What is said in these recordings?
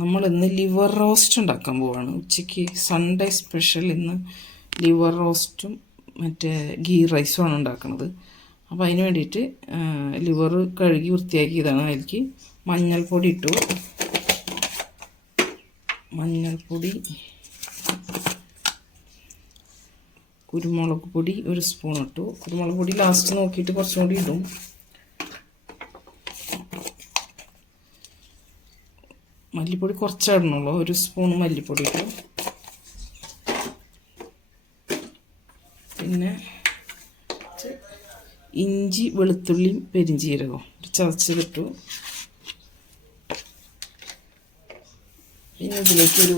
നമ്മൾ ഇന്ന് liver roast ഉണ്ടാക്കാൻ പോവാണ്. ഉച്ചയ്ക്ക് സൺഡേ സ്പെഷ്യൽ ഇന്ന് ലിവർ റോസ്റ്റും മറ്റേ ഗീ റൈസുമാണ് ഉണ്ടാക്കുന്നത്. അപ്പോൾ അതിന് വേണ്ടിയിട്ട് ലിവർ കഴുകി വൃത്തിയാക്കിയതാണ്. അതിലേക്ക് മഞ്ഞൾപ്പൊടി ഇട്ടു. മഞ്ഞൾപ്പൊടി, കുരുമുളക് പൊടി 1 സ്പൂൺ ഇട്ടു. കുരുമുളക് പൊടി ലാസ്റ്റ് നോക്കിയിട്ട് കുറച്ചും കൂടി ഇടും. മല്ലിപ്പൊടി കുറച്ചിടണുള്ളൂ. 1 സ്പൂൺ മല്ലിപ്പൊടി ഇട്ടു. പിന്നെ ഇഞ്ചി, വെളുത്തുള്ളിയും പെരിഞ്ചീരകവും ചതച്ചതിട്ടു. പിന്നെ ഇതിലേക്കൊരു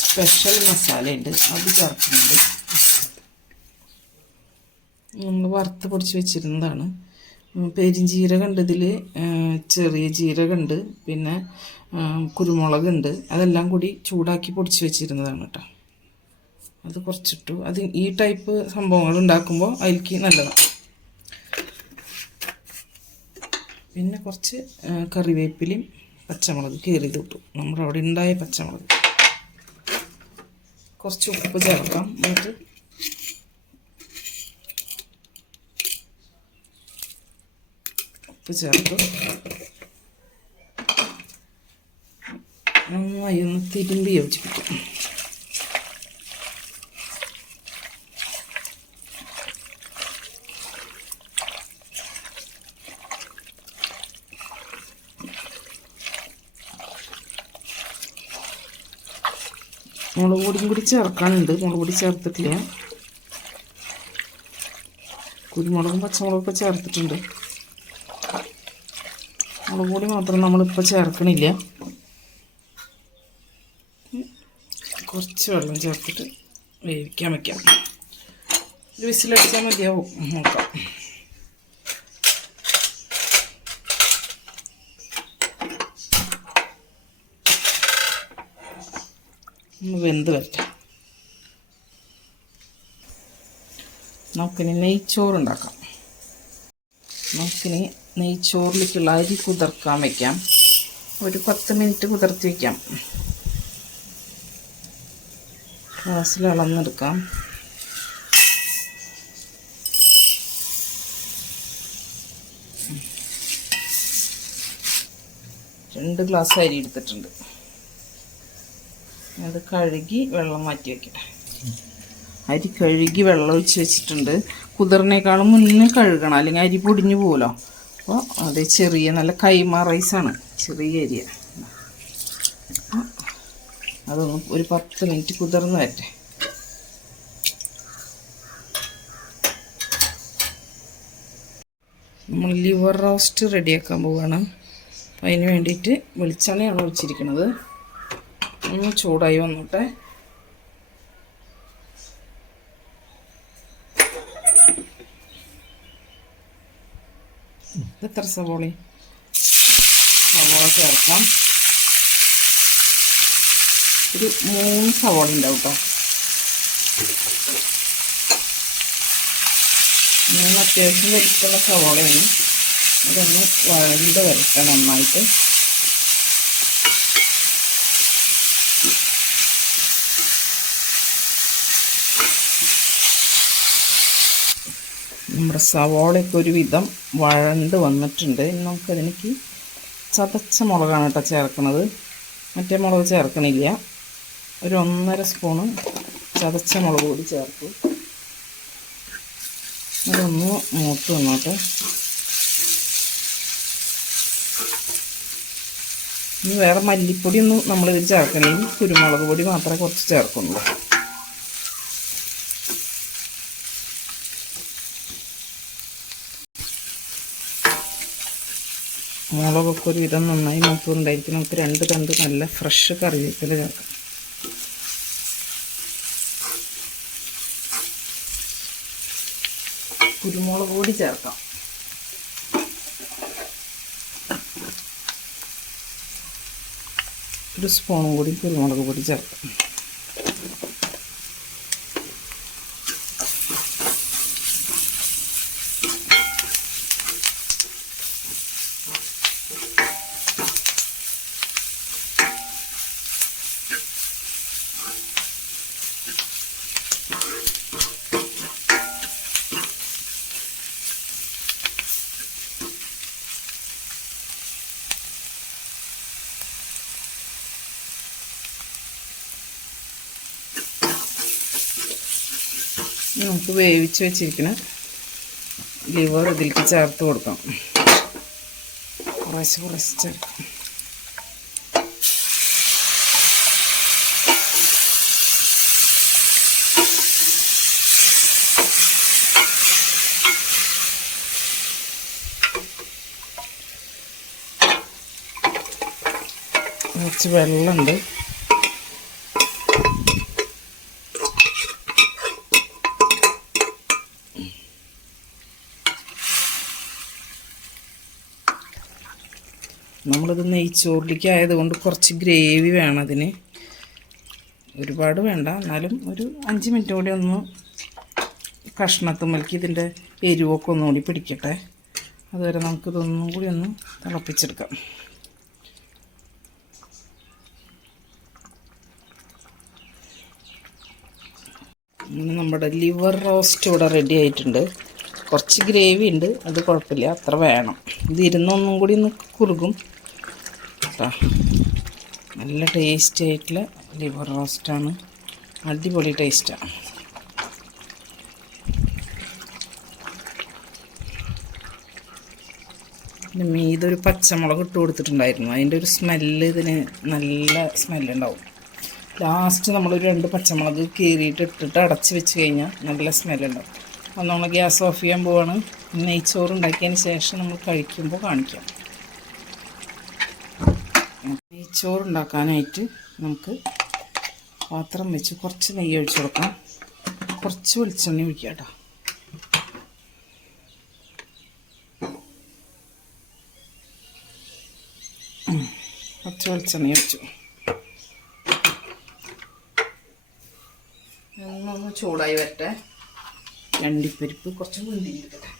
സ്പെഷ്യൽ മസാലയുണ്ട്, അത് ചേർക്കുന്നുണ്ട്. നമ്മൾ വറുത്ത് പൊടിച്ച് വെച്ചിരുന്നതാണ്. പെരിഞ്ചീരകമുണ്ട് ഇതിൽ, ചെറിയ ജീരകമുണ്ട്, പിന്നെ കുരുമുളകുണ്ട്. അതെല്ലാം കൂടി ചൂടാക്കി പൊടിച്ച് വെച്ചിരുന്നതാണ് കേട്ടോ. അത് കുറച്ചിട്ടു. അത് ഈ ടൈപ്പ് സംഭവങ്ങൾ ഉണ്ടാക്കുമ്പോൾ അതിലേക്ക് നല്ലതാണ്. പിന്നെ കുറച്ച് കറിവേപ്പിലയും പച്ചമുളക് കീറിയത് ഇട്ടു. നമ്മുടെ അവിടെ ഉണ്ടായ പച്ചമുളക്. കുറച്ച് ഉപ്പ് ചേർക്കാം. എന്നിട്ട് ഉപ്പ് ചേർത്ത് നന്നായി ഒന്ന് തിരുമ്പി യോജിപ്പിക്കും. മുളക് പൊടിയും കൂടി ചേർക്കാനുണ്ട്. മുളക് പൊടി ചേർത്തിട്ടില്ല. കുരുമുളകും പച്ചമുളകൊക്കെ ചേർത്തിട്ടുണ്ട്. മുളക് പൊടി മാത്രം നമ്മളിപ്പോൾ ചേർക്കണില്ല. കുറച്ച് വെള്ളം ചേർത്തിട്ട് വേവിക്കാൻ വയ്ക്കാം. ഒരു വിസിലടിച്ചാൽ മതിയാവും. നോക്കാം. വെന്ത് വരട്ടെ. നമുക്കിനി നെയ്ച്ചോറുണ്ടാക്കാം. നമുക്കിനി നെയ്ച്ചോറിലേക്കുള്ള അരി കുതിർക്കാൻ വയ്ക്കാം. ഒരു 10 മിനിറ്റ് കുതിർത്തി വയ്ക്കാം. ഗ്ലാസ്സിൽ അളന്നെടുക്കാം. രണ്ട് ഗ്ലാസ് അരി എടുത്തിട്ടുണ്ട്. അത് കഴുകി വെള്ളം മാറ്റി വയ്ക്കട്ടെ. അരി കഴുകി വെള്ളം ഒഴിച്ച് വെച്ചിട്ടുണ്ട്. കുതിർന്നേക്കാളും മുന്നേ കഴുകണം, അല്ലെങ്കിൽ അരി പൊടിഞ്ഞു പോലോ. അപ്പോൾ അത് ചെറിയ നല്ല കൈമ റൈസാണ്, ചെറിയ അരിയ. അതൊന്ന് ഒരു 10 മിനിറ്റ് കുതിർന്ന് വരട്ടെ. നമ്മൾ ലിവർ റോസ്റ്റ് റെഡിയാക്കാൻ പോവുകയാണ്. അപ്പം അതിന് വേണ്ടിയിട്ട് വെളിച്ചെണ്ണയാണ് ഒഴിച്ചിരിക്കുന്നത്. ഒന്ന് ചൂടായി വന്നോട്ടെ. എത്ര സവോള ചേർക്കാം. ഒരു 3 സവോള ഉണ്ടാവും കേട്ടോ. 3 അത്യാവശ്യം വലിപ്പമുള്ള സവോളയാണ്. അതൊന്ന് വഴണ്ട് വരട്ടെ നന്നായിട്ട്. നമ്മുടെ സവോളയൊക്കെ ഒരുവിധം വഴണ്ട് വന്നിട്ടുണ്ട്. ഇനി നമുക്കതിലേക്ക് ചതച്ച മുളകാണ് കേട്ടോ ചേർക്കുന്നത്. മറ്റേ മുളക് ചേർക്കണില്ല. ഒരു 1.5 സ്പൂണ് ചതച്ച മുളക് കൂടി ചേർത്തു. അതൊന്ന് മൂത്ത് വന്നോട്ടെ. ഇനി വേറെ മല്ലിപ്പൊടിയൊന്നും നമ്മളിതിൽ ചേർക്കണില്ല. കുരുമുളക് പൊടി മാത്രമേ കുറച്ച് ചേർക്കുന്നുള്ളൂ. മുളകൊക്കെ ഒരു വിധം നന്നായി മൂത്തുണ്ടായിരിക്കും. നമുക്ക് 2 തണ്ട് നല്ല ഫ്രഷ് കറിവേപ്പില ചേർക്കാം. കുരുമുളക് പൊടി ചേർക്കാം. ഒരു സ്പൂണും കൂടി കുരുമുളക് പൊടി ചേർക്കാം. നമുക്ക് വേവിച്ച് വെച്ചിരിക്കുന്ന ലിവർ ഇതിലേക്ക് ചേർത്ത് കൊടുക്കാം. കുറച്ച് ചേർക്കാം. കുറച്ച് വെള്ളമുണ്ട്. നമ്മളിത് നെയ്ച്ചോറിലേക്ക് ആയതുകൊണ്ട് കുറച്ച് ഗ്രേവി വേണം അതിന്. ഒരുപാട് വേണ്ട, എന്നാലും ഒരു 5 മിനിറ്റ് കൂടി ഒന്ന് കഷ്ണത്തുമ്മലേക്ക് ഇതിൻ്റെ എരിവൊക്കെ ഒന്നുകൂടി പിടിക്കട്ടെ. അതുവരെ നമുക്കിതൊന്നും കൂടി ഒന്ന് തിളപ്പിച്ചെടുക്കാം. നമ്മുടെ ലിവർ റോസ്റ്റ് ഇവിടെ റെഡി ആയിട്ടുണ്ട്. കുറച്ച് ഗ്രേവി ഉണ്ട്, അത് കുഴപ്പമില്ല, അത്ര വേണം. ഇത് ഇരുന്നൊന്നും കൂടി ഒന്ന് കുറുകും കേട്ടോ. നല്ല ടേസ്റ്റി ആയിട്ടുള്ള ലിവർ റോസ്റ്റാണ്, അടിപൊളി ടേസ്റ്റാണ്. പിന്നെ മീതൊരു പച്ചമുളക് ഇട്ട് കൊടുത്തിട്ടുണ്ടായിരുന്നു. അതിൻ്റെ ഒരു സ്മെല്ല് ഇതിന് നല്ല സ്മെല്ലുണ്ടാവും. ലാസ്റ്റ് നമ്മളൊരു 2 പച്ചമുളക് കീറിയിട്ട് ഇട്ടിട്ട് അടച്ച് വെച്ച് കഴിഞ്ഞാൽ നല്ല സ്മെല്ലുണ്ടാവും. അപ്പോൾ നമ്മൾ ഗ്യാസ് ഓഫ് ചെയ്യാൻ പോവാണ്. നെയ്ച്ചോറ് ഉണ്ടാക്കിയതിന് ശേഷം നമ്മൾ കഴിക്കുമ്പോൾ കാണിക്കാം. നെയ്ച്ചോറ് ഉണ്ടാക്കാനായിട്ട് നമുക്ക് പാത്രം വെച്ച് കുറച്ച് നെയ്യ് ഒഴിച്ച് കൊടുക്കാം. കുറച്ച് വെളിച്ചെണ്ണ ഒഴിക്കുക കേട്ടോ. കുറച്ച് വെളിച്ചെണ്ണ ഒഴിച്ചു. ഒന്ന് ചൂടായി വരട്ടെ. അണ്ടിപ്പരിപ്പ് കുറച്ച് മുന്തിരി എടുക്കട്ടെ.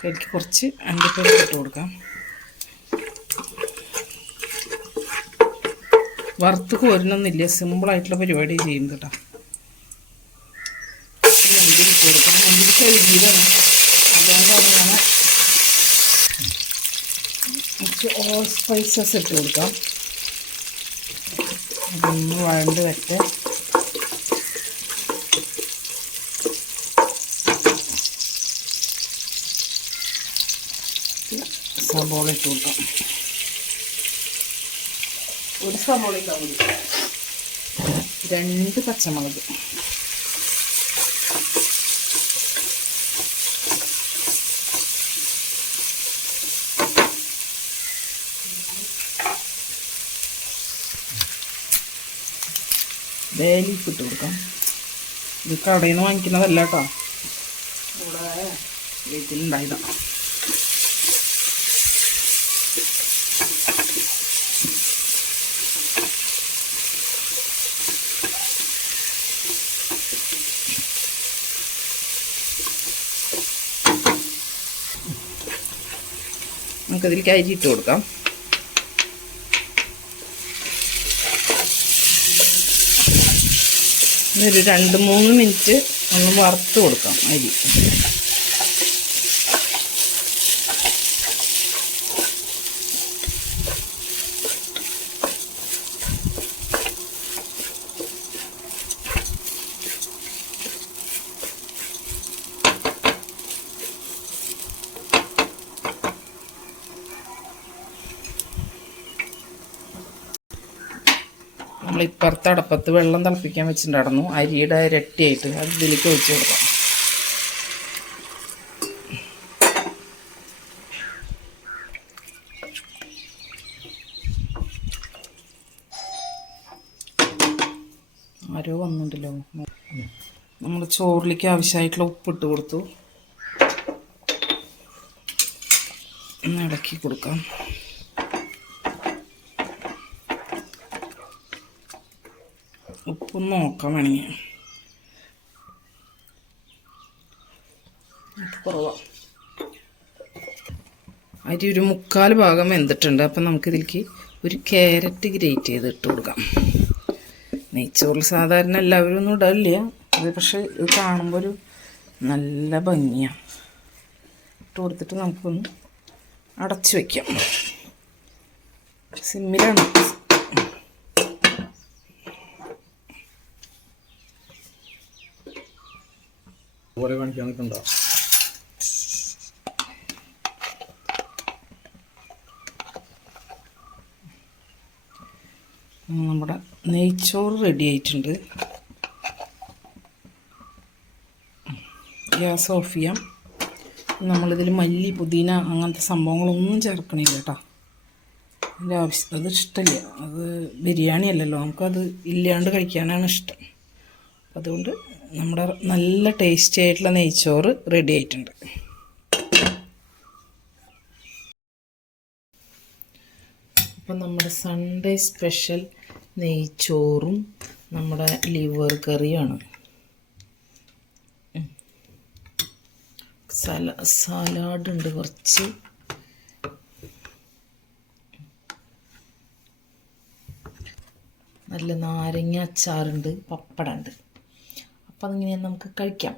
കറിക്ക് കുറച്ച് അണ്ടിപ്പരിപ്പ് ഇട്ട് കൊടുക്കാം. വറുത്ത് കോരുന്നൊന്നുമില്ല, സിമ്പിളായിട്ടുള്ള പരിപാടി ചെയ്യുന്നത് കേട്ടോ. മുന്തിരി ഇട്ട് കൊടുക്കാം. മുന്തിരി കഴുകിയതാണ്, അതുകൊണ്ടാണ് ഞാൻ കുറച്ച് ഓൾ സ്പൈസസ് ഇട്ട് കൊടുക്കാം. അതൊന്ന് വഴണ്ട് വരട്ടെ. സബോള ഇട്ട് കൊടുക്കാം. ഒരു സബോള ഇട്ടാൽ മതി. 2 പച്ചമുളക്. ലീഫ് ഇട്ട് കൊടുക്കാം. ഇത് കടയിൽ നിന്ന് വാങ്ങിക്കുന്നതല്ല കേട്ടോ, ഇവിടെ വീട്ടിലുണ്ടായതാണ്. നമുക്കതിലേക്ക് അരി ഇട്ട് കൊടുക്കാം. ഒരു 2-3 മിനിറ്റ് ഒന്ന് വറുത്ത് കൊടുക്കാം അരി. നമ്മളിപ്പുറത്ത് അടുപ്പത്ത് വെള്ളം തിളപ്പിക്കാൻ വെച്ചിട്ടുണ്ടായിരുന്നു, അരിയുടെ ഇരട്ടിയായിട്ട്. അത് ഇതിലേക്ക് ഒഴിച്ച് കൊടുക്കാം. ആരോ വന്നിട്ടുണ്ടല്ലോ. നമ്മൾ ചോറിലേക്ക് ആവശ്യമായിട്ടുള്ള ഉപ്പിട്ട് കൊടുത്തു. ഒന്ന് ഇളക്കി കൊടുക്കാം. ഉപ്പൊന്ന് നോക്കാം വേണമെങ്കിൽ. കുറവാണ്. അരി ഒരു 3/4 ഭാഗം വെന്തിട്ടുണ്ട്. അപ്പം നമുക്കിതിലേക്ക് ഒരു ക്യാരറ്റ് ഗ്രേറ്റ് ചെയ്ത് ഇട്ട് കൊടുക്കാം. നെയ്ച്ചോറിൽ സാധാരണ എല്ലാവരും ഒന്നും ഇടാറില്ല, അത് പക്ഷേ ഇത് കാണുമ്പോൾ ഒരു നല്ല ഭംഗിയാണ്. ഇട്ട് കൊടുത്തിട്ട് നമുക്കൊന്ന് അടച്ചു വയ്ക്കാം. സിമ്മിലാണ്. പോലെ കാണിക്കാൻ നിൽക്കണ്ട. നമ്മുടെ നെയ്ച്ചോറ് റെഡി ആയിട്ടുണ്ട്. ഗ്യാസ് ഓഫ് ചെയ്യാം. നമ്മളിതിൽ മല്ലി പുതിന അങ്ങനത്തെ സംഭവങ്ങളൊന്നും ചേർക്കണില്ല കേട്ടോ. അതിൻ്റെ ആവശ്യം അത് ഇഷ്ടമില്ല. അത് ബിരിയാണി അല്ലല്ലോ, നമുക്കത് ഇല്ലാണ്ട് കഴിക്കാനാണ് ഇഷ്ടം. അതുകൊണ്ട് നമ്മുടെ നല്ല ടേസ്റ്റി ആയിട്ടുള്ള നെയ്ച്ചോറ് റെഡി ആയിട്ടുണ്ട്. അപ്പം നമ്മുടെ സൺഡേ സ്പെഷ്യൽ നെയ്ച്ചോറും നമ്മുടെ ലിവർ കറിയാണ്. സലാഡുണ്ട് കുറച്ച്. നല്ല നാരങ്ങ അച്ചാറുണ്ട്, പപ്പടമുണ്ട്. അപ്പം അതിങ്ങനെ നമുക്ക് കഴിക്കാം.